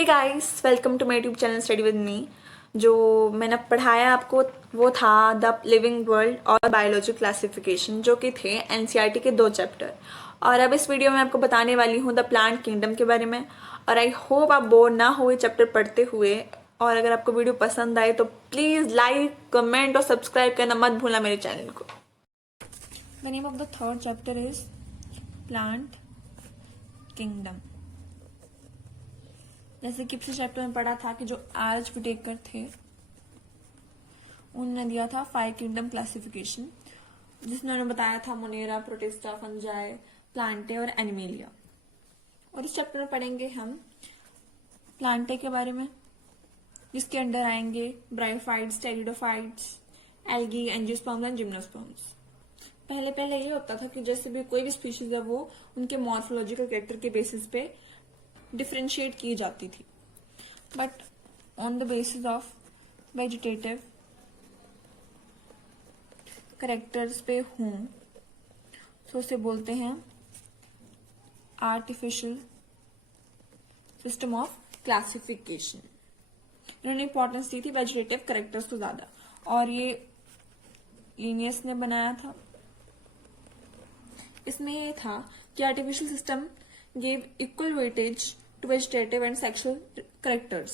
Hey guys, welcome to my YouTube channel study with me. जो मैंने पढ़ाया आपको वो था द लिविंग वर्ल्ड और बायोलॉजी क्लासिफिकेशन, जो कि थे एनसीईआरटी के 2 चैप्टर। और अब इस वीडियो में आपको बताने वाली हूँ द प्लांट किंगडम के बारे में। और आई होप आप बोर ना हुए चैप्टर पढ़ते हुए। और अगर आपको वीडियो पसंद आए तो प्लीज़ लाइक, कमेंट और सब्सक्राइब करना मत भूलना मेरे चैनल को। The name of the third chapter is plant kingdom. जैसे कि पिछले चैप्टर में पढ़ा था कि जो आर.एच. विटेकर थे उन्होंने दिया था 5 किंगडम क्लासिफिकेशन, जिसमें उन्होंने बताया था मोनेरा, प्रोटिस्टा, फंजाई, प्लांटे और एनिमेलिया। और इस चैप्टर में पढ़ेंगे हम प्लांटे के बारे में, जिसके अंडर आएंगे bryophytes, pteridophytes, algae, angiosperms and gymnosperms. पहले पहले ये होता था कि जैसे भी कोई भी स्पीशीज है वो उनके मॉर्फोलॉजिकल कैरेक्टर के बेसिस पे डिफ्रेंशिएट की जाती थी, but on the basis of vegetative characters पे हों तो उसे बोलते हैं आर्टिफिशियल सिस्टम ऑफ क्लासिफिकेशन। इन्होंने इंपॉर्टेंस दी थी वेजिटेटिव करेक्टर्स को ज्यादा, और ये लिनियस ने बनाया था। इसमें ये था कि artificial system gave equal weightage to vegetative and sexual characters,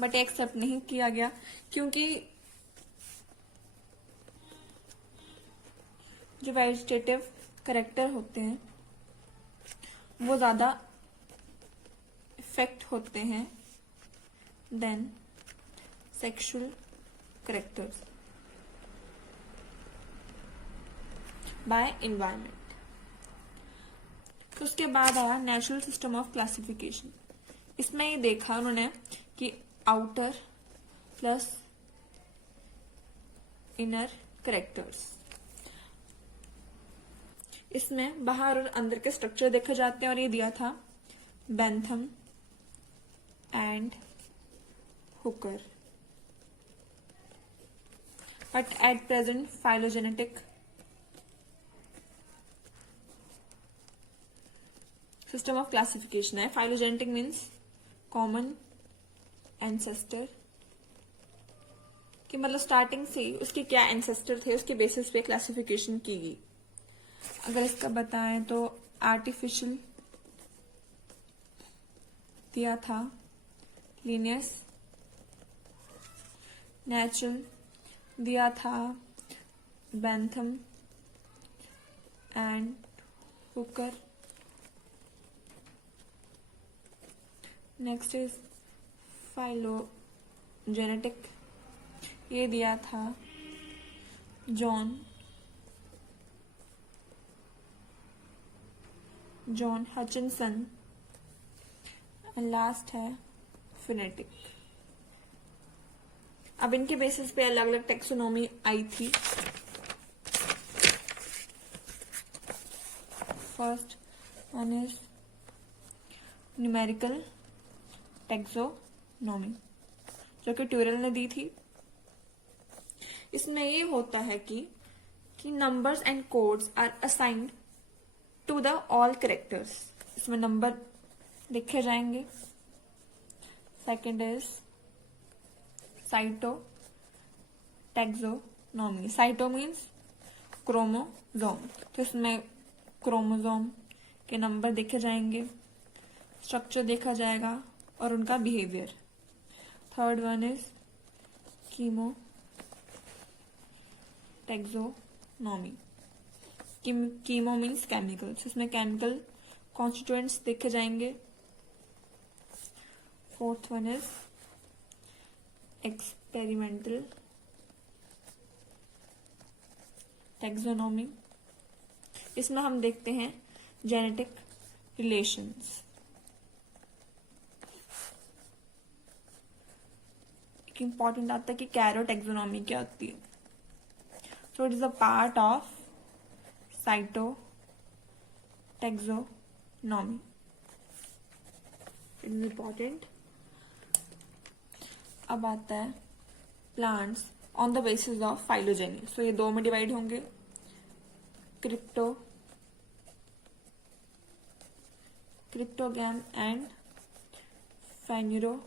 but except नहीं किया गया क्योंकि जो वेजिटेटिव करेक्टर होते हैं वो ज्यादा इफेक्ट होते हैं than sexual characters by environment. तो उसके बाद आया नेचुरल सिस्टम ऑफ क्लासिफिकेशन। इसमें ये देखा उन्होंने कि आउटर प्लस इनर करेक्टर्स, इसमें बाहर और अंदर के स्ट्रक्चर देखे जाते हैं। और ये दिया था Bentham and Hooker. But at present phylogenetic system of classification है। फाइलोजेनेटिक मीन्स कॉमन एंसेस्टर, कि मतलब स्टार्टिंग से उसके क्या एंसेस्टर थे उसके बेसिस पे क्लासिफिकेशन की गई। अगर इसका बताएं तो आर्टिफिशियल दिया था लिनियस, नेचुरल दिया था Bentham and Hooker. Next is phylogenetic, ये दिया था जॉन हचिनसन। एंड लास्ट है फिनेटिक। अब इनके बेसिस पे अलग अलग टेक्सोनॉमी आई थी। First one is numerical taxonomy, जो कि ट्यूरेल ने दी थी। इसमें ये होता है कि numbers and codes are assigned to the all characters. इसमें नंबर लिखे जाएंगे। Second is cytotaxonomy. Cyto means chromosome, तो इसमें क्रोमोसोम के नंबर देखे जाएंगे, स्ट्रक्चर देखा जाएगा और उनका behaviour. Third one is chemo taxonomy. Chemo means chemicals, इसमें केमिकल कॉन्स्टिट्यूएंट्स देखे जाएंगे। Fourth one is experimental taxonomy. इसमें हम देखते हैं जेनेटिक रिलेशंस। इंपॉर्टेंट आता है कि कैरोटेक्सोनॉमी क्या होती है। So it is a part of cytotaxonomy. It is important. अब आता है plants on the basis of phylogeny. So ये 2 में डिवाइड होंगे, क्रिप्टोगैम एंड फेन्यूरोगैम।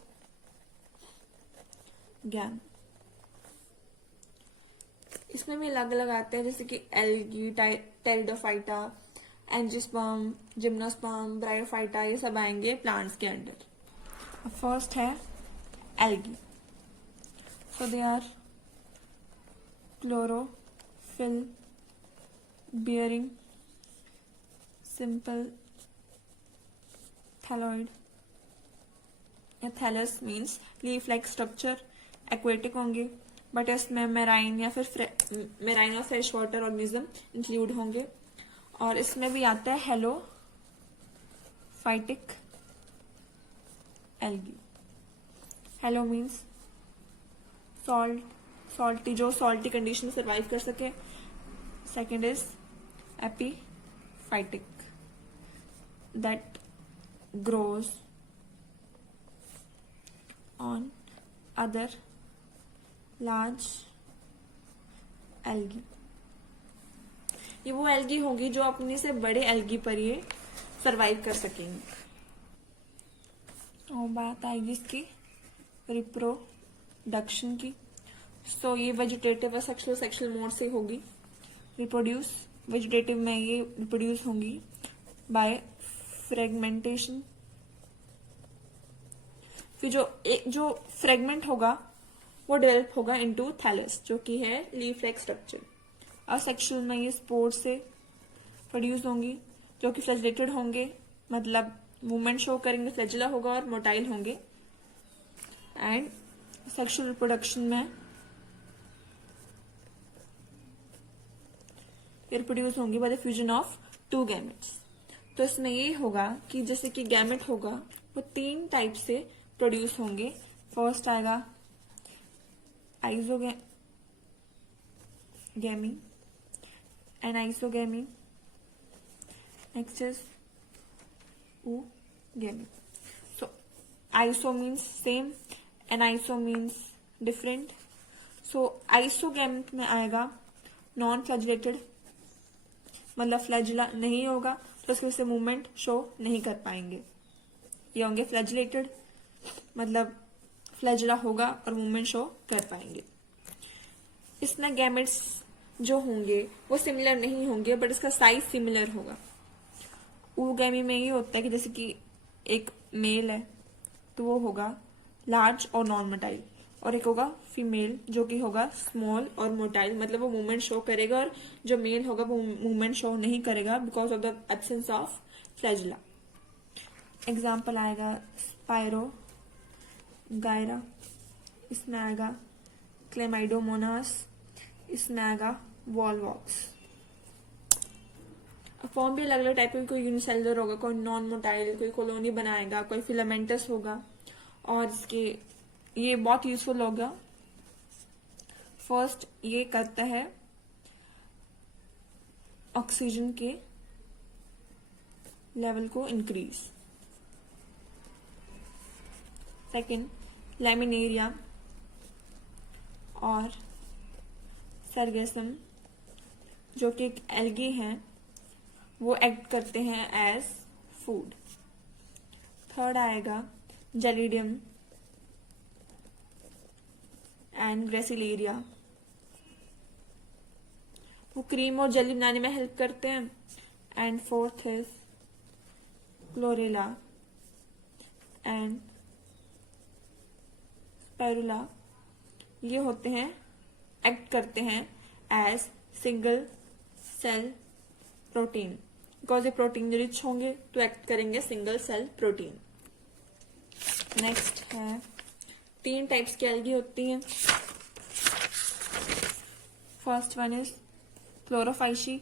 इसमें भी अलग अलग आते हैं, जैसे कि algae, pteridophyta, angiosperm, gymnosperm, bryophyta, ये सब आएंगे प्लांट्स के अंडर। फर्स्ट है algae. So they are chlorophyll bearing simple thalloid या thallus means leaf like structure. Aquatic होंगे, बट इसमें मेराइन या फिर मेराइन और फ्रेश वाटर ऑर्गेनिज्म इंक्लूड होंगे। और इसमें भी आता है हेलोफाइटिक एल्गी। हेलो मीन्स सॉल्टी, जो सॉल्टी कंडीशन में सर्वाइव कर सके। Second is epiphytic that grows on other large algae। ये वो एल्गी होंगी जो अपने से बड़े एल्गी पर ये सरवाइव कर सकेंगे। और बात आएगी इसकी रिप्रोडक्शन की। सो ये वेजिटेटिव और सेक्सुअल मोड से होगी रिप्रोड्यूस। वेजिटेटिव में ये रिप्रोड्यूस होंगी बाय फ्रेगमेंटेशन। फिर जो फ्रेगमेंट होगा वो डेवलप होगा इनटू थैलस, जो कि है लीफ लाइक स्ट्रक्चर। और सेक्सुअल में ये स्पोर से प्रोड्यूस होंगी, जो कि फ्लैजिलेटेड होंगे, मतलब मूवमेंट शो करेंगे, फ्लैजिला होगा और मोटाइल होंगे। एंड सेक्सुअल रिप्रोडक्शन में रिप्रोड्यूस होंगी by the fusion of two gametes. तो इसमें ये होगा कि जैसे कि गैमेट होगा वो 3 टाइप से प्रोड्यूस होंगे। फर्स्ट आएगा आइसोगैमी, एनाइसोगैमी, नेक्स्ट इज ooगैमी। So iso means same, aniso means different. So isogamete में आएगा नॉन फ्लैजिलेटेड, मतलब फ्लैजिला नहीं होगा तो उसकी वजह से मूवमेंट शो नहीं कर पाएंगे। ये होंगे फ्लैजिलेटेड, मतलब फ्लैजिला होगा और मूवमेंट शो कर पाएंगे। इसमें गैमेट्स जो होंगे वो सिमिलर नहीं होंगे, बट इसका साइज सिमिलर होगा। ooगैमी में ये होता है कि जैसे कि एक मेल है तो वो होगा लार्ज और नॉन मोटाइल, और एक होगा फीमेल जो कि होगा स्मॉल और मोटाइल, मतलब वो मूवमेंट शो करेगा, और जो मेल होगा वो मूवमेंट शो नहीं करेगा because of the absence of flagella. Example आएगा स्पायरो गायरा, इसमें आएगा क्लेमाइडोमोनास, इसमें आएगा वॉलवॉक्स। फॉर्म भी अलग अलग टाइप के, कोई यूनिसेलुलर होगा, कोई नॉन मोटाइल, कोई कॉलोनी बनाएगा, कोई फिलामेंटस होगा। और इसके ये बहुत यूजफुल होगा। फर्स्ट ये करता है ऑक्सीजन के लेवल को इंक्रीज। सेकंड लैमिनेरिया और सरगेसम, जो कि एक एल्गी हैं, वो एक्ट करते हैं एज फूड। थर्ड आएगा जेलिडियम एंड ग्रेसिलेरिया, वो क्रीम और जेली बनाने में हेल्प करते हैं। And fourth is chlorella and spirulina, ये होते हैं एक्ट करते हैं as single cell protein, because ये प्रोटीन रिच होंगे तो एक्ट करेंगे सिंगल सेल प्रोटीन। नेक्स्ट है 3 टाइप्स की एल्गी होती हैं। First one is chlorophyceae,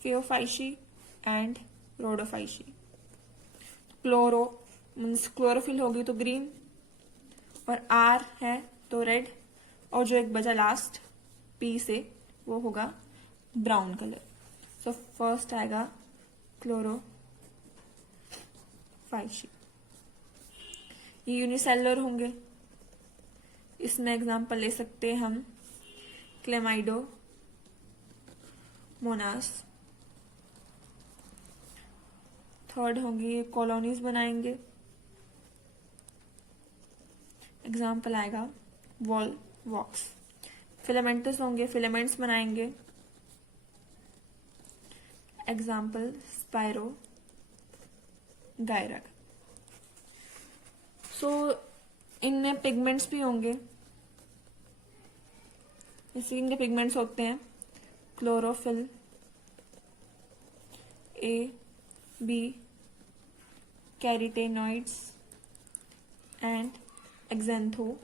phaeophyceae and rhodophyceae. Chloro means chlorophyll होगी तो ग्रीन, और आर है तो रेड, और जो एक बचा लास्ट पी से वो होगा ब्राउन कलर। सो फर्स्ट आएगा क्लोरोफाइशी। ये यूनिसेलुलर होंगे, इसमें एग्जांपल ले सकते हैं हम क्लेमाइडोमोनास। थर्ड होंगी कॉलोनीज बनाएंगे, एग्जाम्पल आएगा वॉल वॉक्स। फिलामेंटस होंगे, फिलामेंट्स बनाएंगे, एग्जाम्पल स्पाइरो गायरक। सो इनमें पिगमेंट्स भी होंगे, जैसे इनके पिगमेंट्स होते हैं chlorophyll, a b, carotenoids and xanthophylls.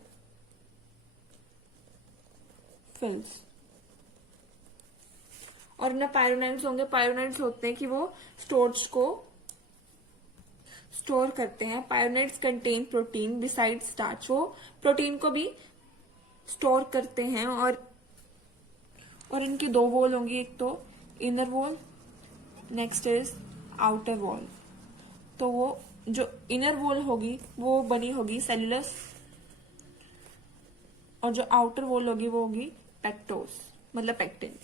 और इनमें पायरोनाइड्स होंगे, पायरोनाइड्स होते हैं कि वो स्टोर्स को स्टोर करते हैं। पायरोनाइड्स कंटेन प्रोटीन बिसाइड स्टार्च, वो प्रोटीन को भी स्टोर करते हैं। और इनकी दो वॉल होंगी, एक तो inner wall, next is outer wall. तो वो जो इनर वॉल होगी वो बनी होगी सेल्यूलस, और जो आउटर वॉल होगी वो होगी पेक्टोस, मतलब पेक्टिन।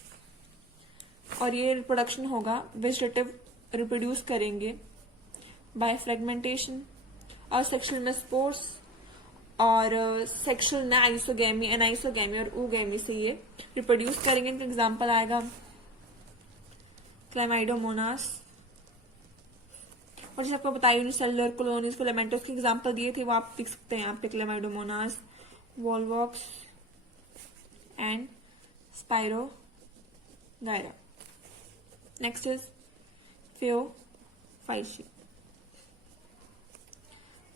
और ये रिप्रोडक्शन होगा, वेजिटेटिव रिप्रोड्यूस करेंगे बाय फ्रेगमेंटेशन, और सेक्सुअल में स्पोर्स, और सेक्सुअल में आइसोगेमी, एनाइसोगेमी और ooगेमी से ये रिप्रोड्यूस करेंगे। इनका एग्जाम्पल आएगा क्लाइमाइडोमोनास। और जैसे आपको बताया यूनिसेलुलर कॉलोनीज फिलामेंटस के एग्जाम्पल दिए थे, वो आप लिख सकते हैं यहाँ पे, chlamydomonas, volvox and spirogyra. Next is phaeophyceae.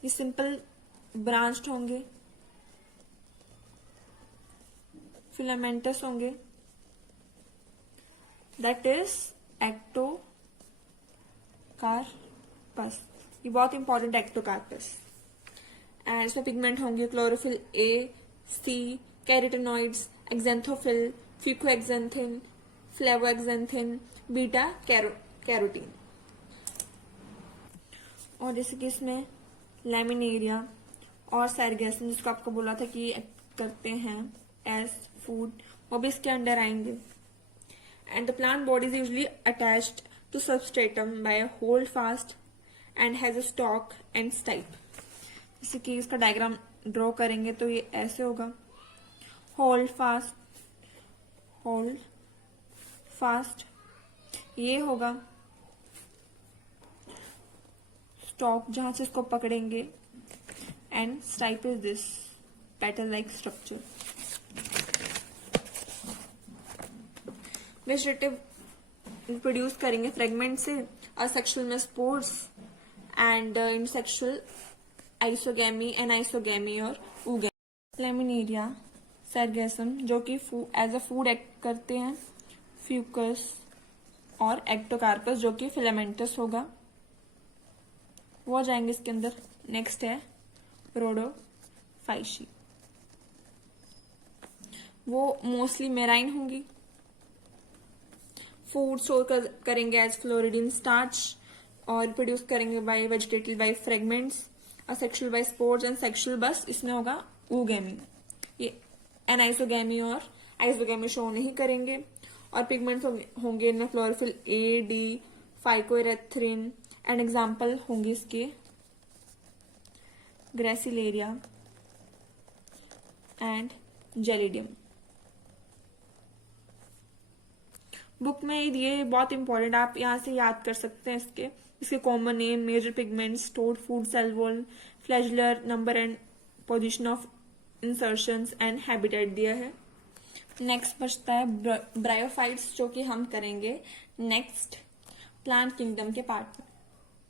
ये सिंपल ब्रांच्ड होंगे, फिलामेंटस होंगे, दैट इज एक्टोकार्पस। ये बहुत इंपॉर्टेंट एक्टोकार्पस। एंड इसमें पिगमेंट होंगे chlorophyll a, c, carotenoids, xanthophyll, fucoxanthin, flavoxanthin, beta carotene. और जैसे कि इसमें लैमिनेरिया और सैरगैसन, जिसको आपको बोला था कि करते हैं एज फूड, वो भी इसके अंडर आएंगे। And the plant body is usually attached to substratum by holdfast and has a stalk and stipe. जैसे कि इसका डायग्राम ड्रॉ करेंगे तो ये ऐसे होगा, होल्ड फास्ट ये होगा, स्टॉक जहां से इसको पकड़ेंगे, and stipe is this petal like structure. Vegetative produce करेंगे फ्रेगमेंट से, और सेक्सुअल में spores, and in sexual isogamy, anisogamy और ooगेमी। लैमिनेरिया, सैरगैसम जो कि एज अ फूड एक्ट करते हैं, फ्यूकस और एक्टोकार्पस जो कि फिलामेंटस होगा, वो आ जाएंगे इसके अंदर। नेक्स्ट है रोडोफाइसी, वो मोस्टली मेराइन होंगी, फूड स्टोर करेंगे एज फ्लोरिडीन स्टार्च, और प्रोड्यूस करेंगे बाय वेजिटेटिव बाय फ्रेगमेंट्स, और sexual by spores, and sexual बस इसमें होगा ooगेमी। ये एनाइसोगेमी और आइसोगेमी शो नहीं करेंगे। और पिगमेंट्स होंगे इनमें chlorophyll a, d, phycoerythrin, and example होंगे इसके ग्रेसिलेरिया एंड जेलिडियम। बुक में ये दिए बहुत इंपॉर्टेंट, आप यहाँ से याद कर सकते हैं इसके common name, major pigments, stored food cell wall, flagellar number and position of insertions and habitat दिया है। नेक्स्ट बचता है ब्रायोफाइट्स, जो कि हम करेंगे नेक्स्ट प्लांट किंगडम के पार्ट में।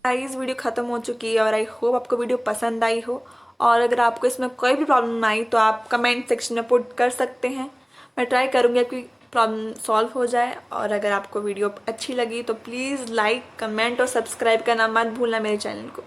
गाइस वीडियो खत्म हो चुकी है, और आई होप आपको वीडियो पसंद आई हो। और अगर आपको इसमें कोई भी प्रॉब्लम आई तो आप कमेंट सेक्शन में पुट कर सकते हैं, मैं ट्राई करूंगी आपकी प्रॉब्लम सॉल्व हो जाए। और अगर आपको वीडियो अच्छी लगी तो प्लीज़ लाइक, कमेंट और सब्सक्राइब करना मत भूलना मेरे चैनल को।